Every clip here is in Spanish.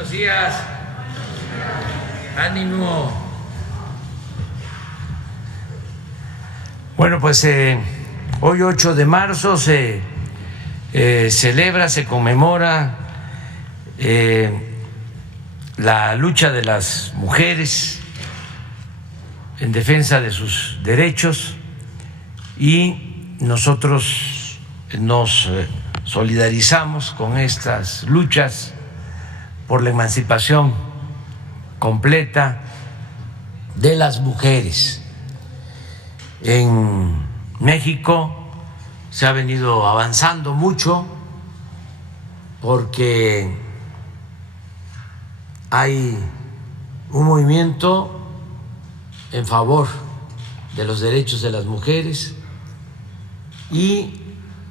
Buenos días. Ánimo. Bueno, pues hoy 8 de marzo se celebra, se conmemora la lucha de las mujeres en defensa de sus derechos y nosotros nos solidarizamos con estas luchas por la emancipación completa de las mujeres. En México se ha venido avanzando mucho porque hay un movimiento en favor de los derechos de las mujeres y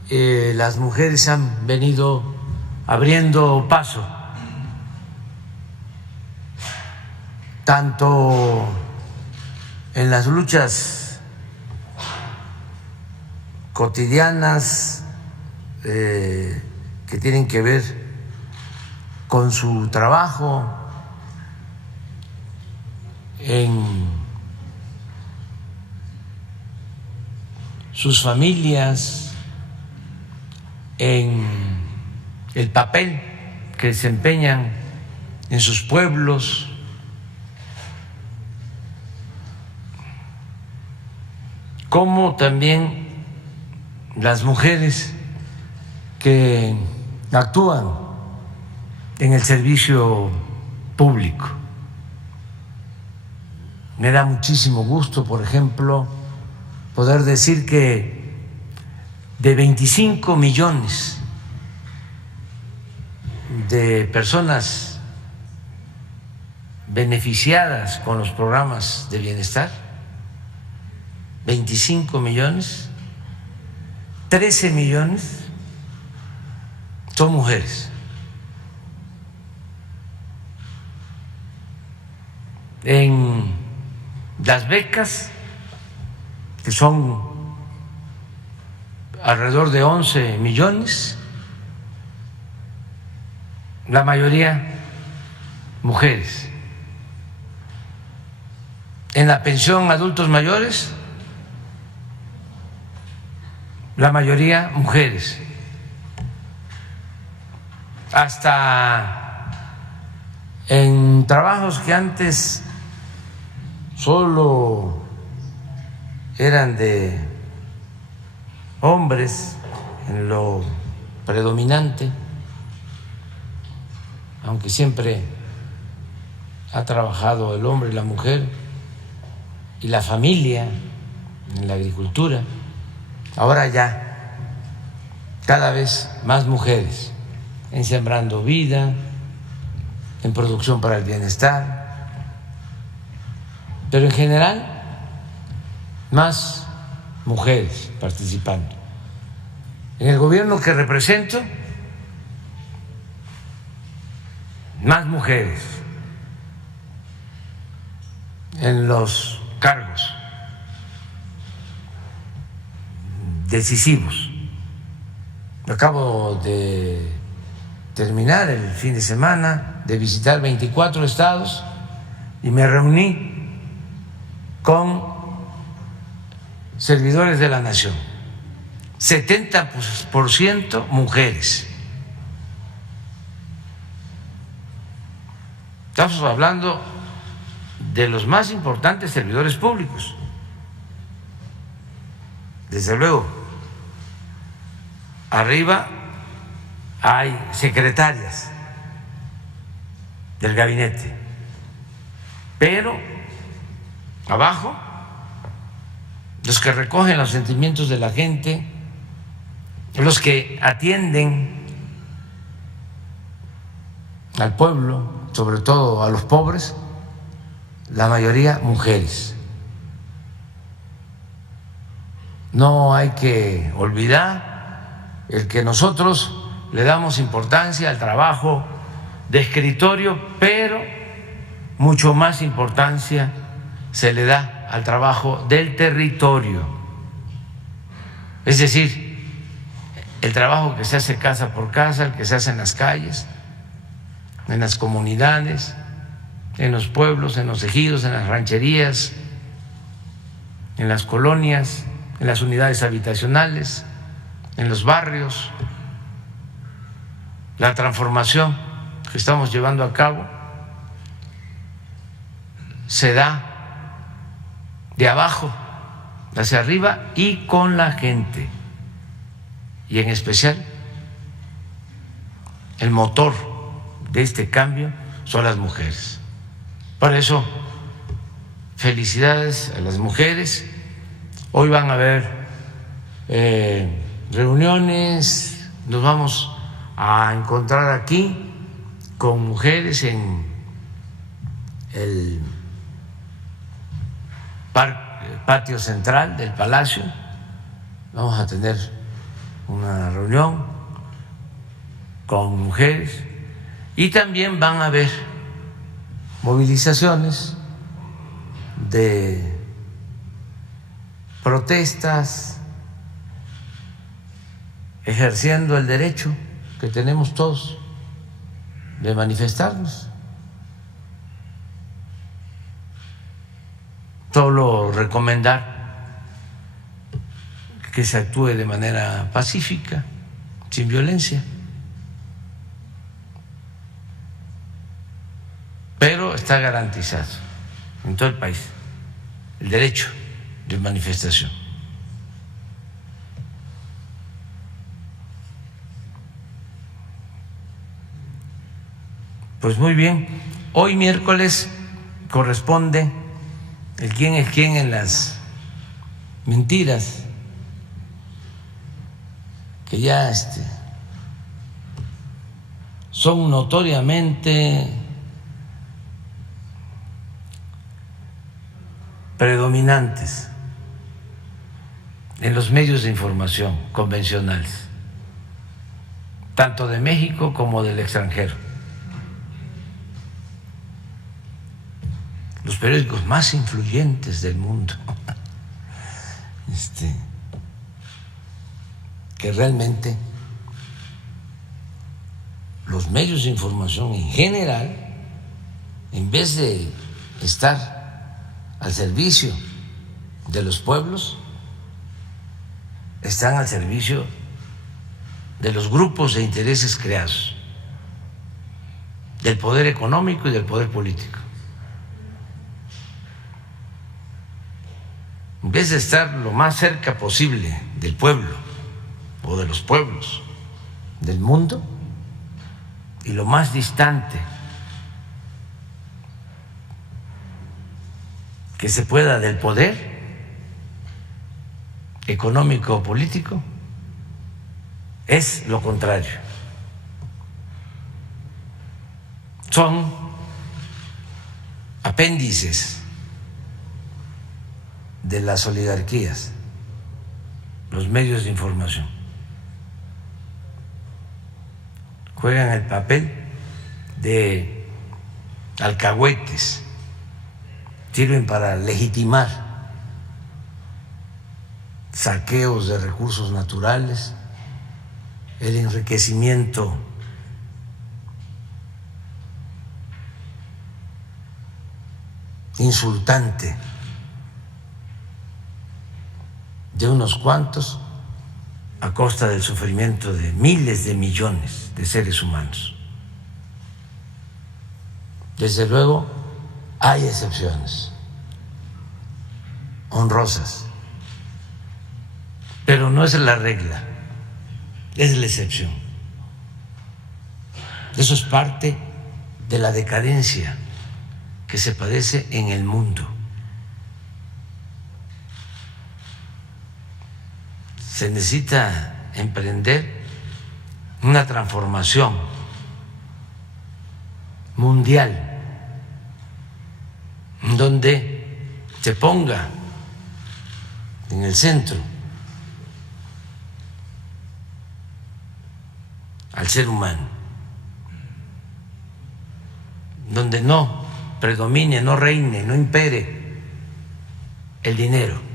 las mujeres han venido abriendo paso tanto en las luchas cotidianas que tienen que ver con su trabajo, en sus familias, en el papel que desempeñan en sus pueblos, como también las mujeres que actúan en el servicio público. Me da muchísimo gusto, por ejemplo, poder decir que de 25 millones de personas beneficiadas con los programas de bienestar, 25 millones, 13 millones son mujeres. En las becas, que son alrededor de 11 millones, la mayoría mujeres. En la pensión a adultos mayores, la mayoría mujeres. Hasta en trabajos que antes solo eran de hombres, en lo predominante, aunque siempre ha trabajado el hombre y la mujer y la familia en la agricultura, ahora ya cada vez más mujeres en Sembrando Vida, en Producción para el Bienestar, pero en general más mujeres participando. En el gobierno que represento, más mujeres en los cargos decisivos. Acabo de terminar el fin de semana de visitar 24 estados y me reuní con servidores de la nación, 70% mujeres. Estamos hablando de los más importantes servidores públicos. Desde luego, arriba hay secretarias del gabinete, pero abajo, los que recogen los sentimientos de la gente, los que atienden al pueblo, sobre todo a los pobres, la mayoría mujeres. No hay que olvidar el que nosotros le damos importancia al trabajo de escritorio, pero mucho más importancia se le da al trabajo del territorio. Es decir, el trabajo que se hace casa por casa, el que se hace en las calles, en las comunidades, en los pueblos, en los ejidos, en las rancherías, en las colonias, en las unidades habitacionales, en los barrios. La transformación que estamos llevando a cabo se da de abajo hacia arriba y con la gente, y en especial el motor de este cambio son las mujeres. Por eso, felicidades a las mujeres. Hoy van a haber reuniones, nos vamos a encontrar aquí con mujeres en el patio central del Palacio. Vamos a tener una reunión con mujeres y también van a haber movilizaciones de protestas, ejerciendo el derecho que tenemos todos de manifestarnos. Solo recomendar que se actúe de manera pacífica, sin violencia. Pero está garantizado en todo el país el derecho de manifestación. Pues muy bien, hoy miércoles corresponde el quién es quién en las mentiras, que ya son notoriamente predominantes en los medios de información convencionales, tanto de México como del extranjero. Los periódicos más influyentes del mundo, que realmente los medios de información en general, en vez de estar al servicio de los pueblos, están al servicio de los grupos de intereses creados, del poder económico y del poder político. En vez de estar lo más cerca posible del pueblo o de los pueblos del mundo y lo más distante que se pueda del poder económico o político, es lo contrario. Son apéndices de las oligarquías, los medios de información. Juegan el papel de alcahuetes, sirven para legitimar saqueos de recursos naturales, el enriquecimiento insultante de unos cuantos a costa del sufrimiento de miles de millones de seres humanos. Desde luego hay excepciones honrosas, pero no es la regla, es la excepción. Eso es parte de la decadencia que se padece en el mundo. Se necesita emprender una transformación mundial donde se ponga en el centro al ser humano, donde no predomine, no reine, no impere el dinero,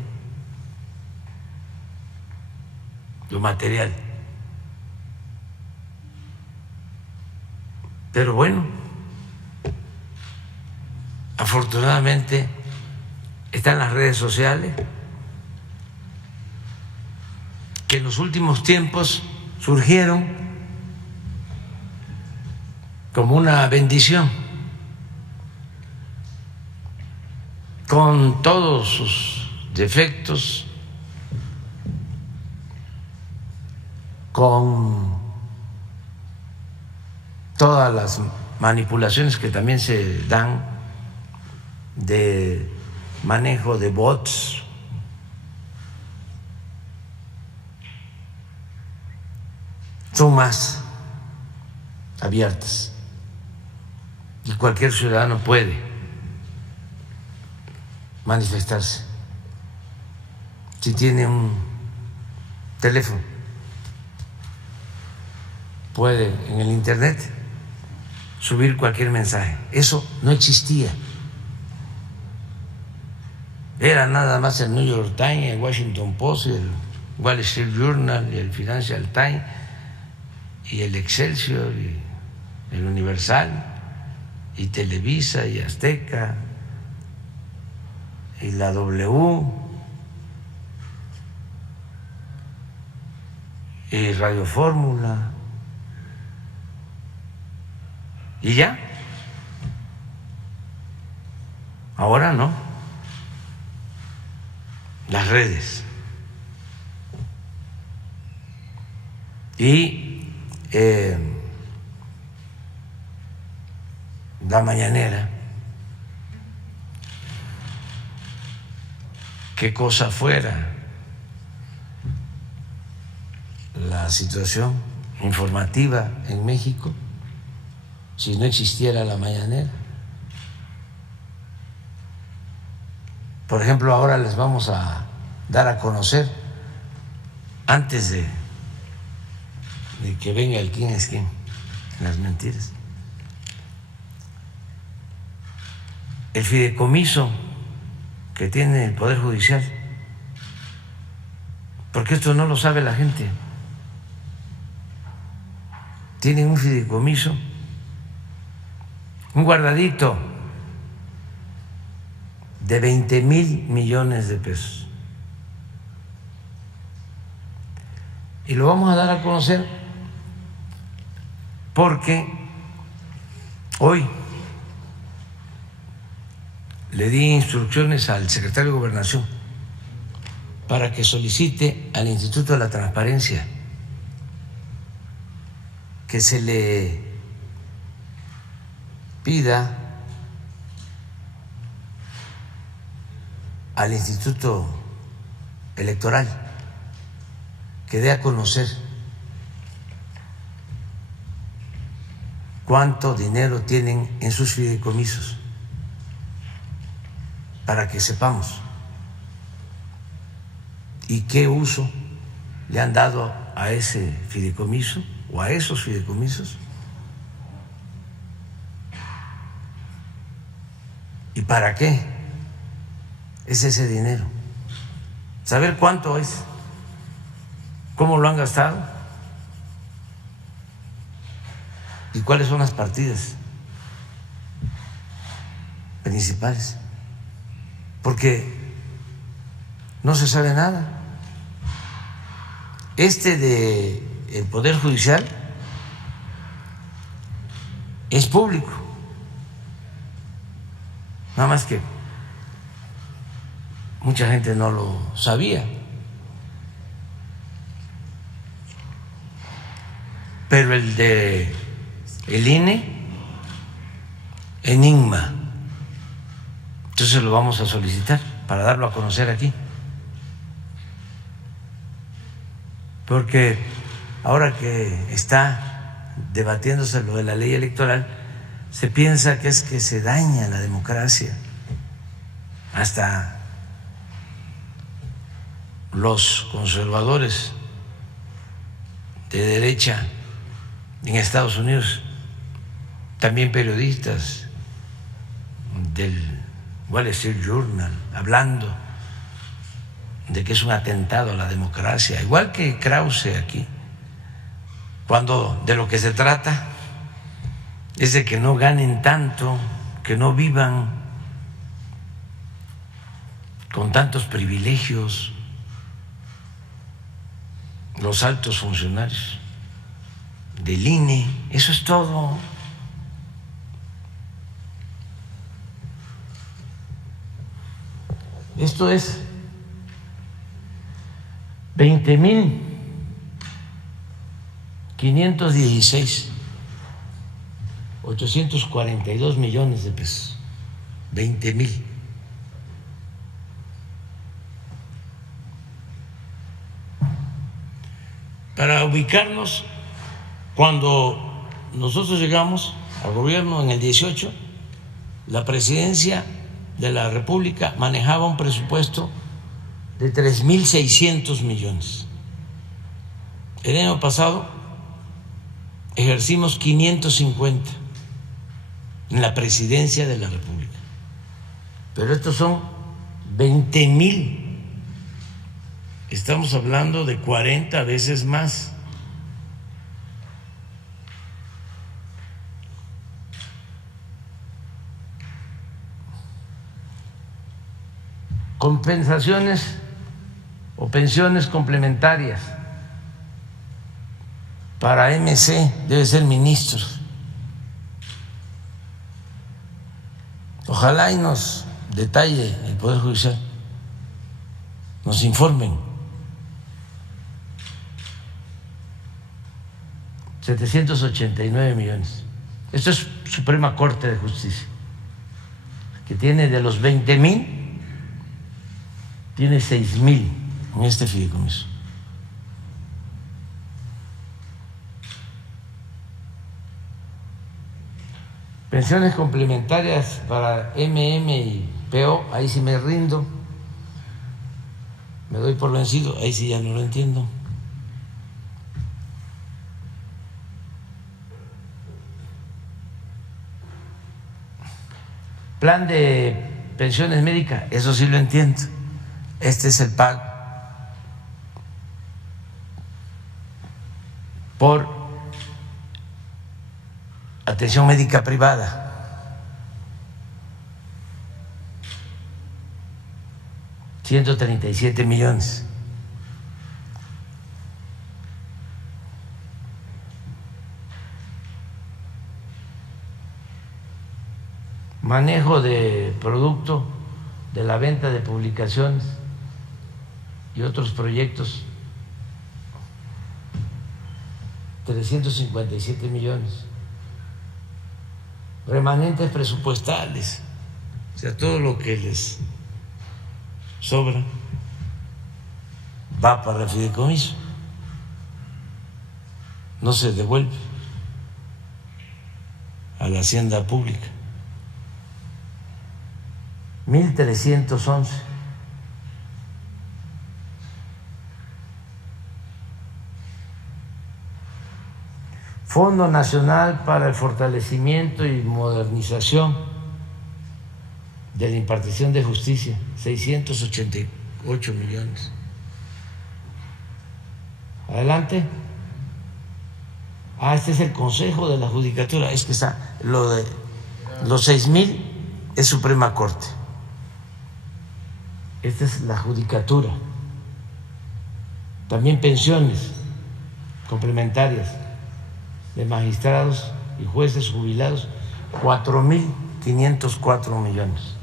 lo material. Pero bueno, afortunadamente está en las redes sociales, que en los últimos tiempos surgieron como una bendición, con todos sus defectos, con todas las manipulaciones que también se dan de manejo de bots, son más abiertas y cualquier ciudadano puede manifestarse si tiene un teléfono, puede en el internet subir cualquier mensaje. Eso no existía. Era nada más el New York Times, el Washington Post, el Wall Street Journal, y el Financial Times, y el Excelsior, y el Universal, y Televisa, y Azteca, y la W, y Radio Fórmula, y ya. Ahora no. Las redes. Y la mañanera, qué cosa fuera la situación informativa en México si no existiera la mañanera. Por ejemplo, ahora les vamos a dar a conocer, antes de que venga el quién es quién, las mentiras, el fideicomiso que tiene el Poder Judicial, porque esto no lo sabe la gente. Tienen un fideicomiso, un guardadito de 20,000 millones de pesos. Y lo vamos a dar a conocer porque hoy le di instrucciones al secretario de Gobernación para que solicite al Instituto de la Transparencia que se le pida al Instituto Electoral que dé a conocer cuánto dinero tienen en sus fideicomisos, para que sepamos y qué uso le han dado a ese fideicomiso o a esos fideicomisos y para qué es ese dinero, saber cuánto es, cómo lo han gastado y cuáles son las partidas principales, porque no se sabe nada. De el Poder Judicial es público, nada más que mucha gente no lo sabía. Pero el de el INE, enigma. Entonces lo vamos a solicitar para darlo a conocer aquí. Porque ahora que está debatiéndose lo de la ley electoral, se piensa que es que se daña la democracia. Hasta los conservadores de derecha en Estados Unidos, también periodistas del Wall Street Journal, hablando de que es un atentado a la democracia, igual que Krause aquí, cuando de lo que se trata es de que no ganen tanto, que no vivan con tantos privilegios los altos funcionarios del INE. Eso es todo. Esto es 20.516.842 millones de pesos. 20,000. Para ubicarnos, cuando nosotros llegamos al gobierno en el 18, la presidencia de la República manejaba un presupuesto de 3.600 millones. El año pasado ejercimos 550 en la presidencia de la República, pero estos son 20,000. Estamos hablando de 40 veces más. Compensaciones o pensiones complementarias para MC, debe ser ministros. Ojalá y nos detalle el Poder Judicial, nos informen. 789 millones. Esto es Suprema Corte de Justicia, que tiene de los 20,000, tiene 6,000 en este fideicomiso. Pensiones complementarias para MM y PO, ahí sí me rindo, me doy por vencido, ahí sí ya no lo entiendo. Plan de pensiones médicas, eso sí lo entiendo. Este es el pago por atención médica privada, 137 millones. Manejo de producto de la venta de publicaciones y otros proyectos, 357 millones. Remanentes presupuestales, o sea, todo lo que les sobra va para el fideicomiso, no se devuelve a la hacienda pública. 1.311. Fondo Nacional para el Fortalecimiento y Modernización de la Impartición de Justicia, 688 millones. Adelante. Este es el Consejo de la Judicatura. Es que está lo de los 6,000 es Suprema Corte. Esta es la Judicatura. También pensiones complementarias de magistrados y jueces jubilados, 4.504 millones.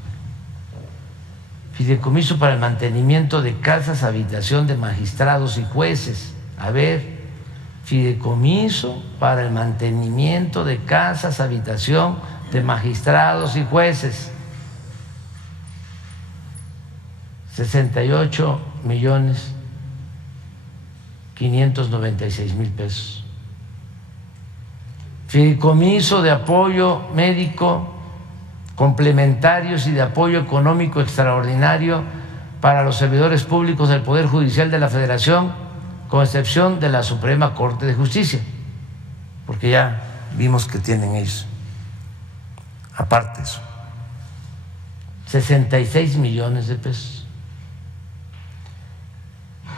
Fideicomiso para el mantenimiento de casas, habitación de magistrados y jueces. A ver, fideicomiso para el mantenimiento de casas, habitación de magistrados y jueces. 68.596.000 pesos. Fideicomiso de apoyo médico complementarios y de apoyo económico extraordinario para los servidores públicos del Poder Judicial de la Federación, con excepción de la Suprema Corte de Justicia, porque ya vimos que tienen ellos aparte eso, 66 millones de pesos.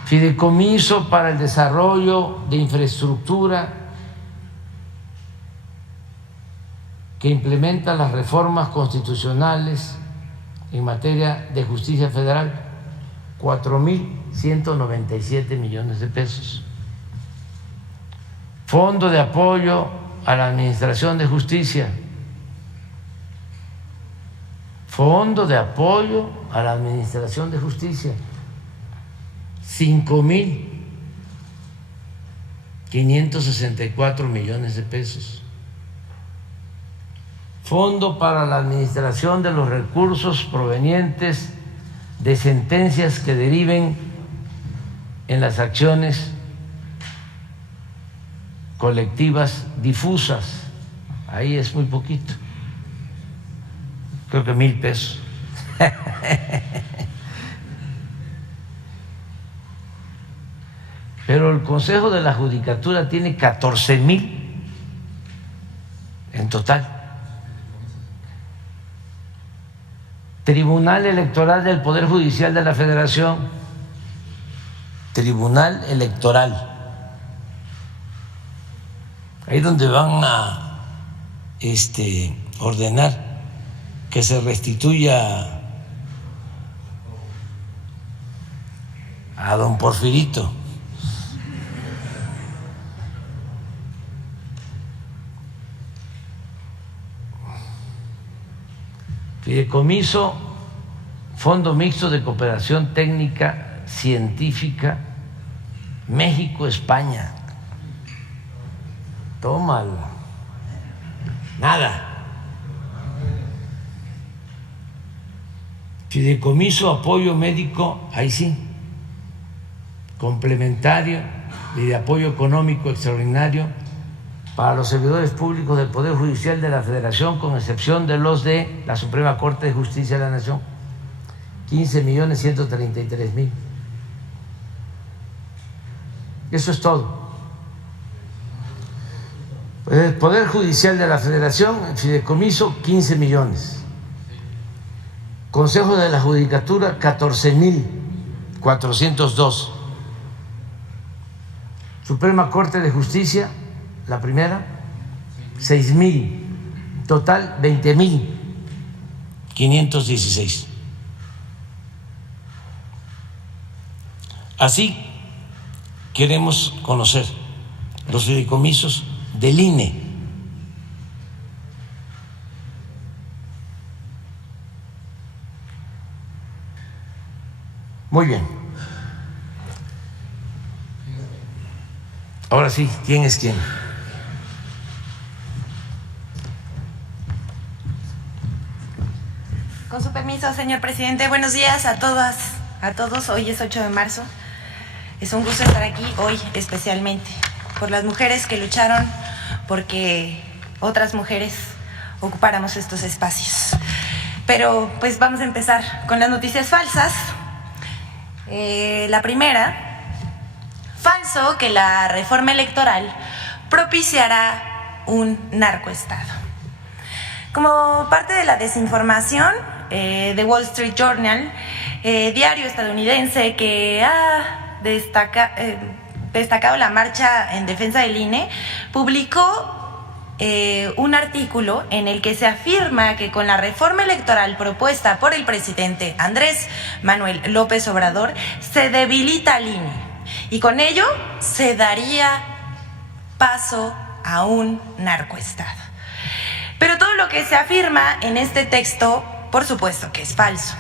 Fideicomiso para el desarrollo de infraestructura que implementa las reformas constitucionales en materia de justicia federal, 4.197 millones de pesos. Fondo de apoyo a la Administración de Justicia. Fondo de apoyo a la Administración de Justicia, 5.564 millones de pesos. Fondo para la administración de los recursos provenientes de sentencias que deriven en las acciones colectivas difusas. Ahí es muy poquito, creo que 1,000 pesos. Pero el Consejo de la Judicatura tiene 14,000 en total. Tribunal Electoral del Poder Judicial de la Federación, Tribunal Electoral, ahí donde van a ordenar que se restituya a don Porfirito. Fideicomiso, Fondo Mixto de Cooperación Técnica Científica, México-España. Tómalo. Nada. Fideicomiso Apoyo Médico, ahí sí, complementario y de apoyo económico extraordinario para los servidores públicos del Poder Judicial de la Federación, con excepción de los de la Suprema Corte de Justicia de la Nación, 15,133,000. Eso es todo. El Poder Judicial de la Federación, el fideicomiso, 15 millones. Consejo de la Judicatura, 14,402. Suprema Corte de Justicia, la primera, 6,000. Total, 20,516. Así queremos conocer los fideicomisos del INE. Muy bien. Ahora sí, ¿quién es quién? Con su permiso, señor presidente, buenos días a todas, a todos. Hoy es 8 de marzo. Es un gusto estar aquí hoy especialmente por las mujeres que lucharon porque otras mujeres ocupáramos estos espacios. Pero pues vamos a empezar con las noticias falsas. La primera, falso que la reforma electoral propiciará un narcoestado. Como parte de la desinformación, The Wall Street Journal, diario estadounidense que ha destacado la marcha en defensa del INE, publicó un artículo en el que se afirma que con la reforma electoral propuesta por el presidente Andrés Manuel López Obrador se debilita al INE y con ello se daría paso a un narcoestado. Pero todo lo que se afirma en este texto, por supuesto que es falso.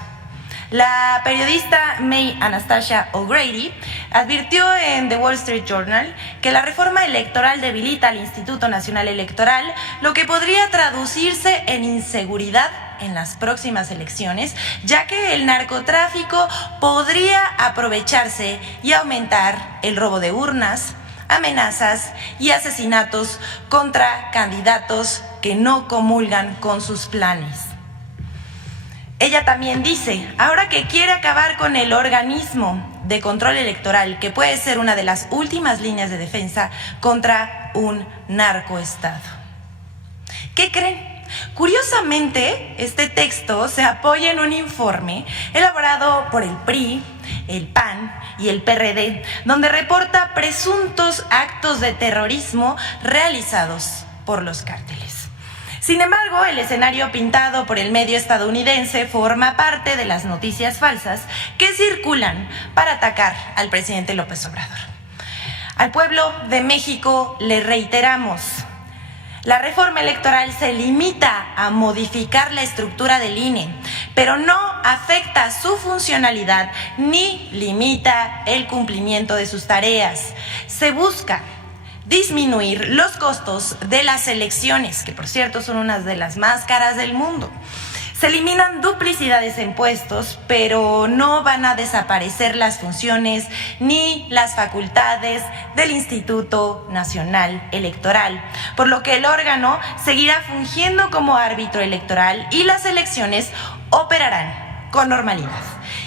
La periodista May Anastasia O'Grady advirtió en The Wall Street Journal que la reforma electoral debilita al Instituto Nacional Electoral, lo que podría traducirse en inseguridad en las próximas elecciones, ya que el narcotráfico podría aprovecharse y aumentar el robo de urnas, amenazas y asesinatos contra candidatos que no comulgan con sus planes. Ella también dice, ahora que quiere acabar con el organismo de control electoral, que puede ser una de las últimas líneas de defensa contra un narcoestado. ¿Qué creen? Curiosamente, este texto se apoya en un informe elaborado por el PRI, el PAN y el PRD, donde reporta presuntos actos de terrorismo realizados por los cárteles. Sin embargo, el escenario pintado por el medio estadounidense forma parte de las noticias falsas que circulan para atacar al presidente López Obrador. Al pueblo de México le reiteramos: la reforma electoral se limita a modificar la estructura del INE, pero no afecta su funcionalidad ni limita el cumplimiento de sus tareas. Se busca disminuir los costos de las elecciones, que por cierto son unas de las más caras del mundo. Se eliminan duplicidades en puestos, pero no van a desaparecer las funciones ni las facultades del Instituto Nacional Electoral, por lo que el órgano seguirá fungiendo como árbitro electoral y las elecciones operarán con normalidad.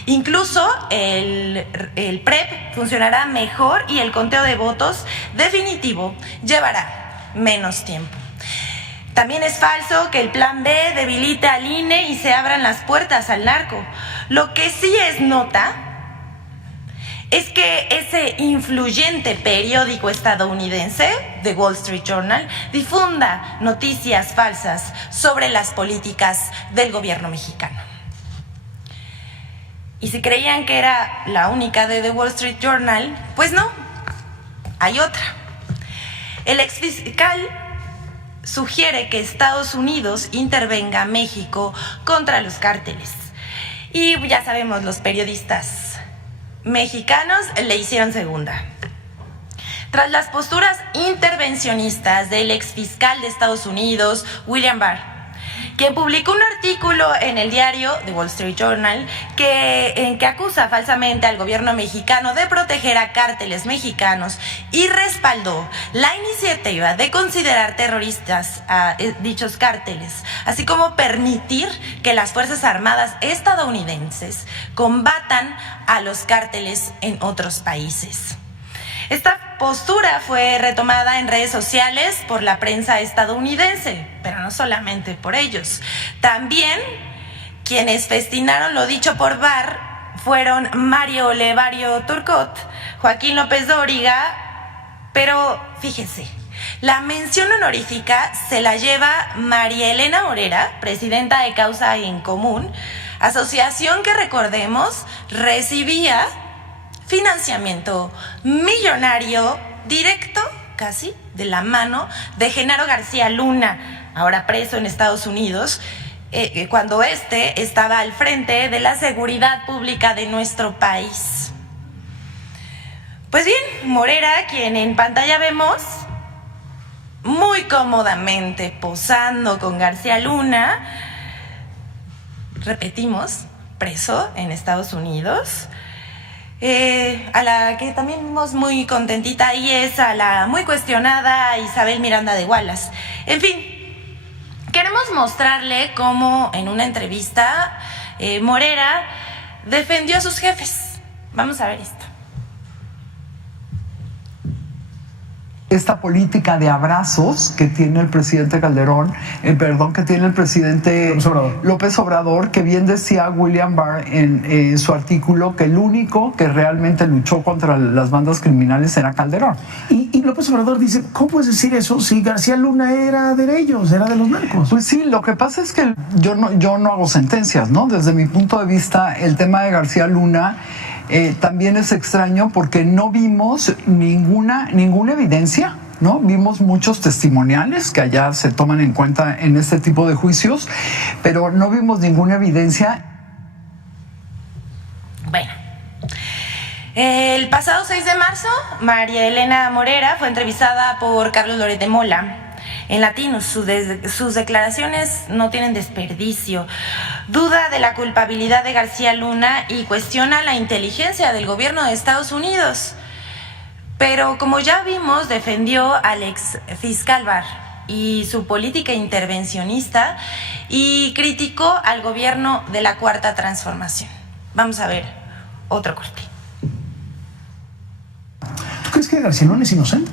Incluso el PREP funcionará mejor y el conteo de votos definitivo llevará menos tiempo. También es falso que el Plan B debilite al INE y se abran las puertas al narco. Lo que sí es nota es que ese influyente periódico estadounidense, The Wall Street Journal, difunda noticias falsas sobre las políticas del gobierno mexicano. Y si creían que era la única de The Wall Street Journal, pues no, hay otra. El exfiscal sugiere que Estados Unidos intervenga a México contra los cárteles. Y ya sabemos, los periodistas mexicanos le hicieron segunda. Tras las posturas intervencionistas del exfiscal de Estados Unidos, William Barr, quien publicó un artículo en el diario The Wall Street Journal en que acusa falsamente al gobierno mexicano de proteger a cárteles mexicanos y respaldó la iniciativa de considerar terroristas a dichos cárteles, así como permitir que las Fuerzas Armadas estadounidenses combatan a los cárteles en otros países. Esta postura fue retomada en redes sociales por la prensa estadounidense, pero no solamente por ellos. También quienes festinaron lo dicho por Barr fueron Mario Levario Turcot, Joaquín López Dóriga, pero fíjense, la mención honorífica se la lleva María Elena Morera, presidenta de Causa en Común, asociación que, recordemos, recibía financiamiento millonario directo, casi, de la mano de Genaro García Luna, ahora preso en Estados Unidos, cuando estaba al frente de la seguridad pública de nuestro país. Pues bien, Morera, quien en pantalla vemos muy cómodamente posando con García Luna, repetimos, preso en Estados Unidos. A la que también vimos muy contentita ahí es a la muy cuestionada Isabel Miranda de Wallace. En fin, queremos mostrarle cómo en una entrevista Morera defendió a sus jefes. Vamos a ver esto. Esta política de abrazos que tiene el presidente que tiene el presidente López Obrador, que bien decía William Barr en su artículo que el único que realmente luchó contra las bandas criminales era Calderón. Y López Obrador dice, ¿cómo puedes decir eso si García Luna era de ellos, era de los narcos? Pues sí, lo que pasa es que yo no hago sentencias, ¿no? Desde mi punto de vista, el tema de García Luna también es extraño porque no vimos ninguna evidencia, ¿no? Vimos muchos testimoniales que allá se toman en cuenta en este tipo de juicios, pero no vimos ninguna evidencia. Bueno, el pasado 6 de marzo, María Elena Morera fue entrevistada por Carlos Loret de Mola en Latinos. Sus declaraciones no tienen desperdicio. Duda de la culpabilidad de García Luna y cuestiona la inteligencia del gobierno de Estados Unidos. Pero como ya vimos, defendió al ex fiscal Barr y su política intervencionista y criticó al gobierno de la Cuarta Transformación. Vamos a ver otro corte. ¿Tú crees que García Luna es inocente?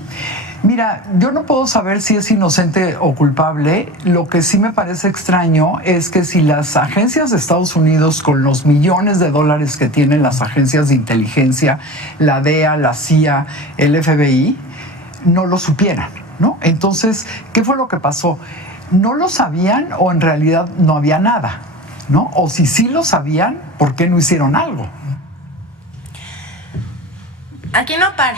Mira, yo no puedo saber si es inocente o culpable. Lo que sí me parece extraño es que si las agencias de Estados Unidos, con los millones de dólares que tienen las agencias de inteligencia, la DEA, la CIA, el FBI, no lo supieran, ¿no? Entonces, ¿qué fue lo que pasó? ¿no lo sabían o en realidad no había nada? ¿No? O si sí lo sabían, ¿por qué no hicieron algo? Aquí no para.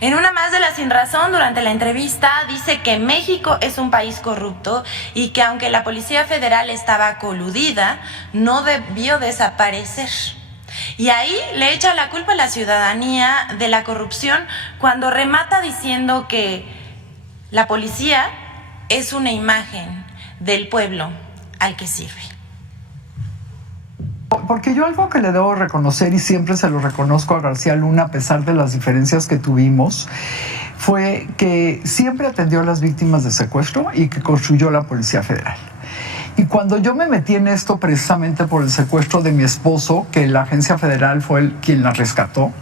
En una más de la Sinrazón, durante la entrevista, dice que México es un país corrupto y que aunque la Policía Federal estaba coludida, no debió desaparecer. Y ahí le echa la culpa a la ciudadanía de la corrupción cuando remata diciendo que la policía es una imagen del pueblo al que sirve. Porque yo algo que le debo reconocer, y siempre se lo reconozco a García Luna a pesar de las diferencias que tuvimos, fue que siempre atendió a las víctimas de secuestro y que construyó la Policía Federal. Y cuando yo me metí en esto precisamente por el secuestro de mi esposo, que la agencia federal fue quien lo rescató,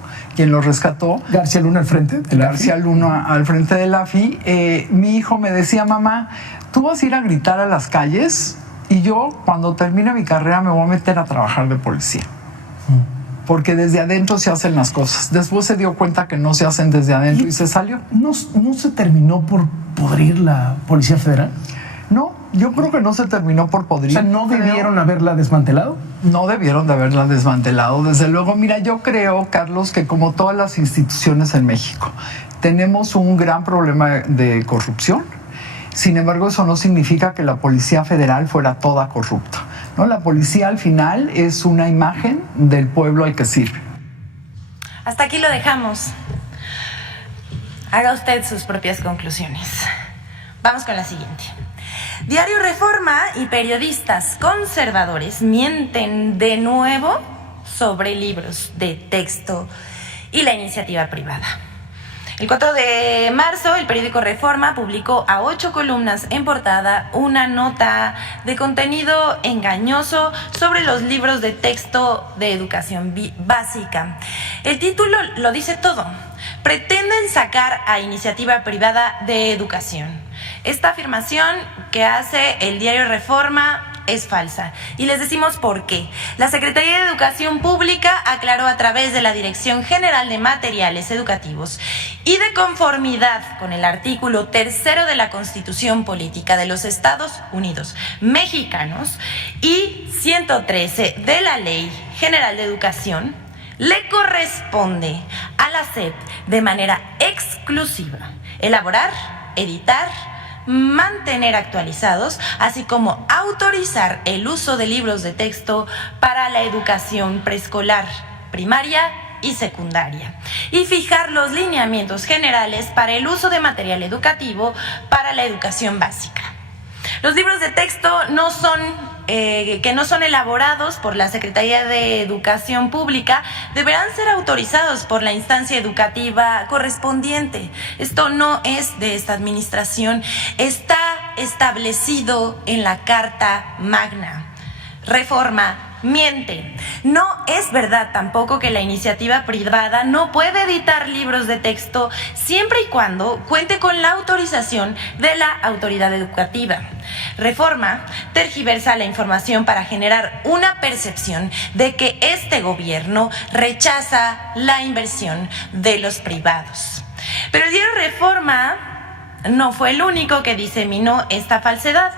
García Luna al frente de la García Luna al frente de la AFI, mi hijo me decía: mamá, ¿tú vas a ir a gritar a las calles? Y yo, cuando termine mi carrera, me voy a meter a trabajar de policía. Porque desde adentro se hacen las cosas. Después se dio cuenta que no se hacen desde adentro y se salió. ¿No se terminó por podrir la Policía Federal? No, yo creo que no se terminó por podrir. O sea, ¿no debieron haberla desmantelado? No debieron de haberla desmantelado, desde luego. Mira, yo creo, Carlos, que como todas las instituciones en México, tenemos un gran problema de corrupción. Sin embargo, eso no significa que la Policía Federal fuera toda corrupta, ¿no? La policía al final es una imagen del pueblo al que sirve. Hasta aquí lo dejamos. Haga usted sus propias conclusiones. Vamos con la siguiente. Diario Reforma y periodistas conservadores mienten de nuevo sobre libros de texto y la iniciativa privada. El 4 de marzo, el periódico Reforma publicó a 8 columnas en portada una nota de contenido engañoso sobre los libros de texto de educación básica. El título lo dice todo. Pretenden sacar a iniciativa privada de educación. Esta afirmación que hace el diario Reforma es falsa. Y les decimos por qué. La Secretaría de Educación Pública aclaró a través de la Dirección General de Materiales Educativos y de conformidad con el artículo 3 de la Constitución Política de los Estados Unidos Mexicanos y 113 de la Ley General de Educación, le corresponde a la SEP de manera exclusiva elaborar, editar, mantener actualizados, así como autorizar el uso de libros de texto para la educación preescolar, primaria y secundaria, y fijar los lineamientos generales para el uso de material educativo para la educación básica. Los libros de texto que no son elaborados por la Secretaría de Educación Pública deberán ser autorizados por la instancia educativa correspondiente. Esto no es de esta administración, está establecido en la Carta Magna. Reforma miente. No es verdad tampoco que la iniciativa privada no puede editar libros de texto siempre y cuando cuente con la autorización de la autoridad educativa. Reforma tergiversa la información para generar una percepción de que este gobierno rechaza la inversión de los privados. Pero el diario Reforma no fue el único que diseminó esta falsedad.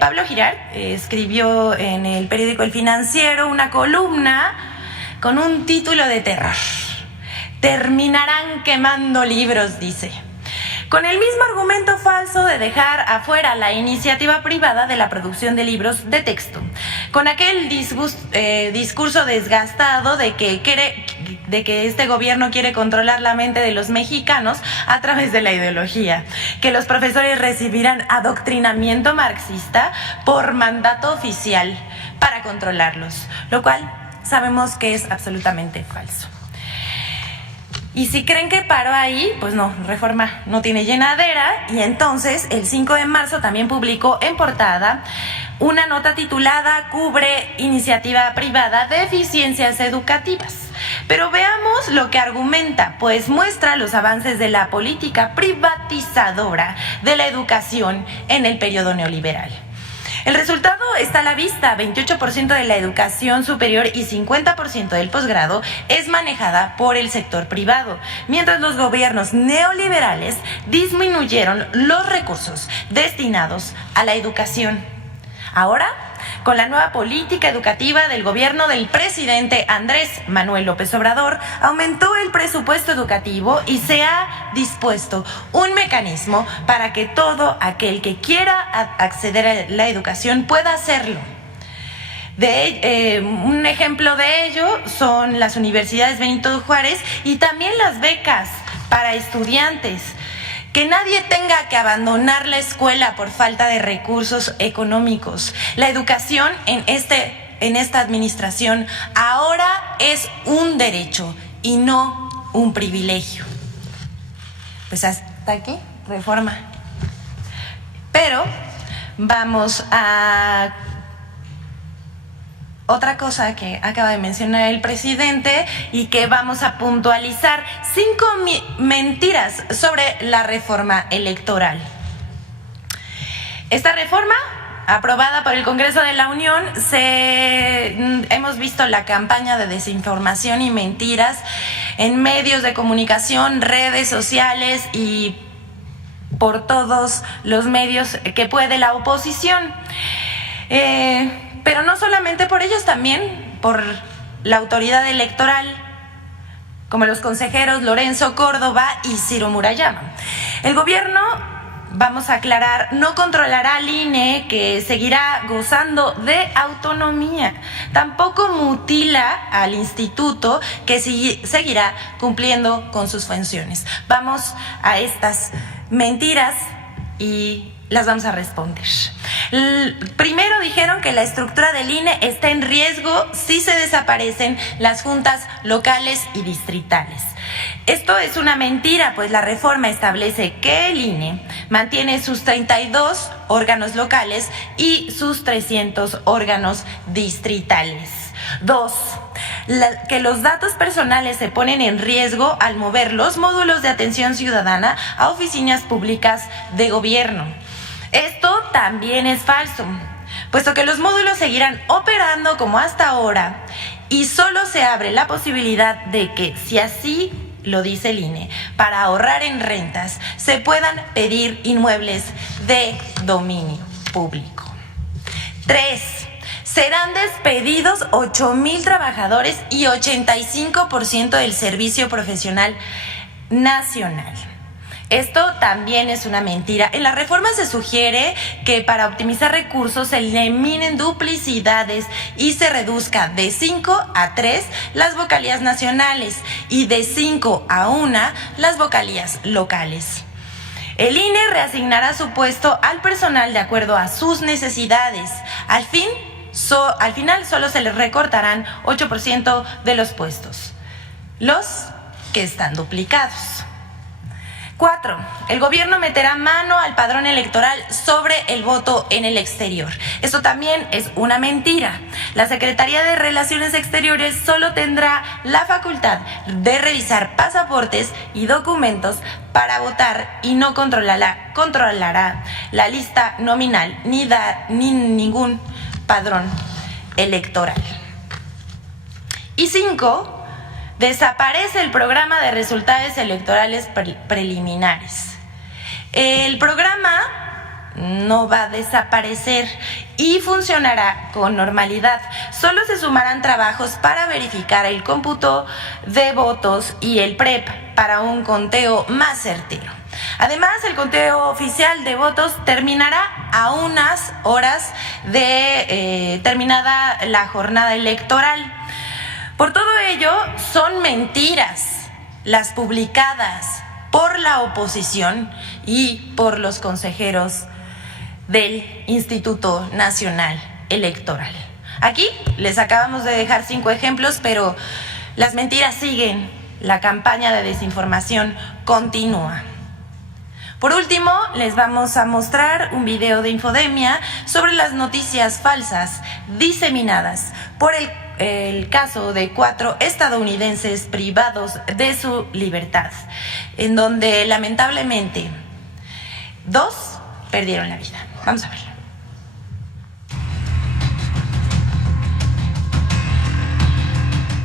Pablo Girard escribió en el periódico El Financiero una columna con un título de terror. Terminarán quemando libros, dice. Con el mismo argumento falso de dejar afuera la iniciativa privada de la producción de libros de texto. Con aquel discurso desgastado de que este gobierno quiere controlar la mente de los mexicanos a través de la ideología, que los profesores recibirán adoctrinamiento marxista por mandato oficial para controlarlos, lo cual sabemos que es absolutamente falso. Y si creen que paró ahí, pues no, Reforma no tiene llenadera, y entonces el 5 de marzo también publicó en portada una nota titulada "Cubre iniciativa privada de eficiencias educativas". Pero veamos lo que argumenta, pues muestra los avances de la política privatizadora de la educación en el periodo neoliberal. El resultado está a la vista: 28% de la educación superior y 50% del posgrado es manejada por el sector privado, mientras los gobiernos neoliberales disminuyeron los recursos destinados a la educación. Ahora, con la nueva política educativa del gobierno del presidente Andrés Manuel López Obrador, aumentó el presupuesto educativo y se ha dispuesto un mecanismo para que todo aquel que quiera acceder a la educación pueda hacerlo. Un ejemplo de ello son las universidades Benito Juárez y también las becas para estudiantes. Que nadie tenga que abandonar la escuela por falta de recursos económicos. La educación en esta administración ahora es un derecho y no un privilegio. Pues hasta aquí, reforma. Pero vamos a otra cosa que acaba de mencionar el presidente y que vamos a puntualizar: 5 mentiras sobre la reforma electoral. Esta reforma, aprobada por el Congreso de la Unión, hemos visto la campaña de desinformación y mentiras en medios de comunicación, redes sociales y por todos los medios que puede la oposición. Pero no solamente por ellos, también por la autoridad electoral, como los consejeros Lorenzo Córdoba y Ciro Murayama. El gobierno, vamos a aclarar, no controlará al INE, que seguirá gozando de autonomía. Tampoco mutila al instituto, que seguirá cumpliendo con sus funciones. Vamos a estas mentiras y las vamos a responder. Primero dijeron que la estructura del INE está en riesgo si se desaparecen las juntas locales y distritales. Esto es una mentira, pues la reforma establece que el INE mantiene sus 32 órganos locales y sus 300 órganos distritales. 2. Que los datos personales se ponen en riesgo al mover los módulos de atención ciudadana a oficinas públicas de gobierno. Esto también es falso, puesto que los módulos seguirán operando como hasta ahora y solo se abre la posibilidad de que, si así lo dice el INE, para ahorrar en rentas, se puedan pedir inmuebles de dominio público. 3. Serán despedidos 8,000 trabajadores y 85% del servicio profesional nacional. Esto también es una mentira. En la reforma se sugiere que para optimizar recursos se eliminen duplicidades y se reduzca de 5 a 3 las vocalías nacionales y de 5 a 1 las vocalías locales. El INE reasignará su puesto al personal de acuerdo a sus necesidades. Al final solo se les recortarán 8% de los puestos, los que están duplicados. 4. El gobierno meterá mano al padrón electoral sobre el voto en el exterior. Esto también es una mentira. La Secretaría de Relaciones Exteriores solo tendrá la facultad de revisar pasaportes y documentos para votar y no controlará la lista nominal ni ningún padrón electoral. Y 5. Desaparece el programa de resultados electorales preliminares. El programa no va a desaparecer y funcionará con normalidad. Solo se sumarán trabajos para verificar el cómputo de votos y el PREP para un conteo más certero. Además, el conteo oficial de votos terminará a unas horas de terminada la jornada electoral. Por todo ello, son mentiras las publicadas por la oposición y por los consejeros del Instituto Nacional Electoral. Aquí les acabamos de dejar 5 ejemplos, pero las mentiras siguen, la campaña de desinformación continúa. Por último, les vamos a mostrar un video de Infodemia sobre las noticias falsas diseminadas por el caso de 4 estadounidenses privados de su libertad, en donde lamentablemente 2 perdieron la vida. Vamos a verlo.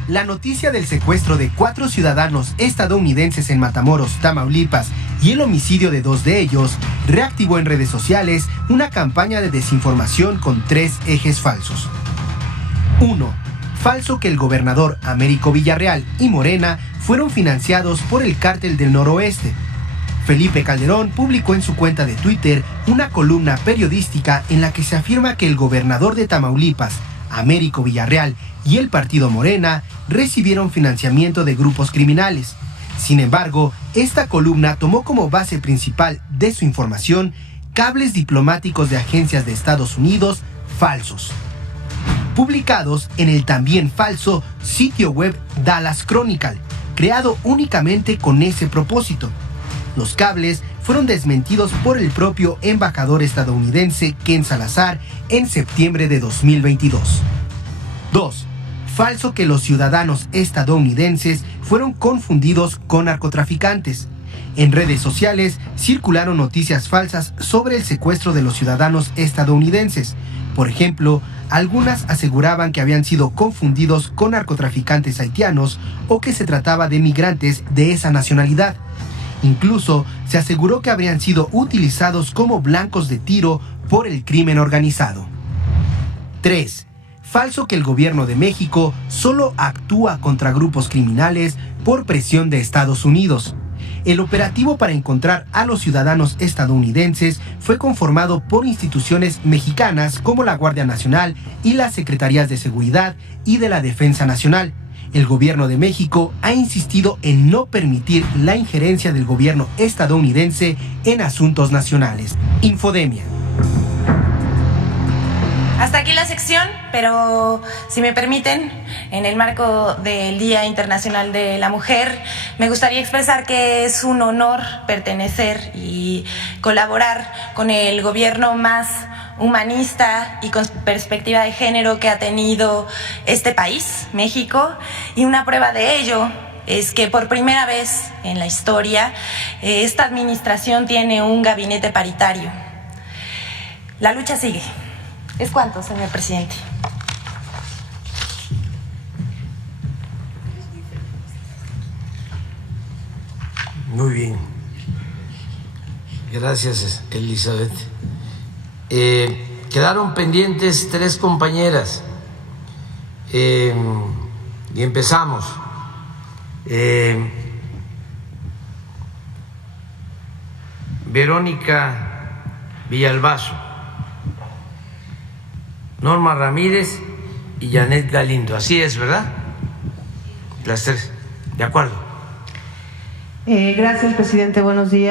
La noticia del secuestro de 4 ciudadanos estadounidenses en Matamoros, Tamaulipas, y el homicidio de 2 de ellos reactivó en redes sociales una campaña de desinformación con 3 ejes falsos. 1. Falso que el gobernador Américo Villarreal y Morena fueron financiados por el Cártel del Noroeste. Felipe Calderón publicó en su cuenta de Twitter una columna periodística en la que se afirma que el gobernador de Tamaulipas, Américo Villarreal, y el partido Morena recibieron financiamiento de grupos criminales. Sin embargo, esta columna tomó como base principal de su información cables diplomáticos de agencias de Estados Unidos falsos, publicados en el también falso sitio web Dallas Chronicle, creado únicamente con ese propósito. Los cables fueron desmentidos por el propio embajador estadounidense Ken Salazar en septiembre de 2022. 2. Falso que los ciudadanos estadounidenses fueron confundidos con narcotraficantes. En redes sociales circularon noticias falsas sobre el secuestro de los ciudadanos estadounidenses. Por ejemplo, algunas aseguraban que habían sido confundidos con narcotraficantes haitianos o que se trataba de migrantes de esa nacionalidad. Incluso se aseguró que habrían sido utilizados como blancos de tiro por el crimen organizado. 3. Falso que el gobierno de México solo actúa contra grupos criminales por presión de Estados Unidos. El operativo para encontrar a los ciudadanos estadounidenses fue conformado por instituciones mexicanas como la Guardia Nacional y las Secretarías de Seguridad y de la Defensa Nacional. El gobierno de México ha insistido en no permitir la injerencia del gobierno estadounidense en asuntos nacionales. Infodemia. Hasta aquí la sección, pero si me permiten, en el marco del Día Internacional de la Mujer, me gustaría expresar que es un honor pertenecer y colaborar con el gobierno más humanista y con perspectiva de género que ha tenido este país, México, y una prueba de ello es que por primera vez en la historia esta administración tiene un gabinete paritario. La lucha sigue. ¿Es cuánto, señor presidente? Muy bien. Gracias, Elizabeth. Quedaron pendientes 3 compañeras y empezamos. Verónica Villalbazo, Norma Ramírez y Janet Galindo. Así es, ¿verdad? Las 3. De acuerdo. Gracias, presidente. Buenos días.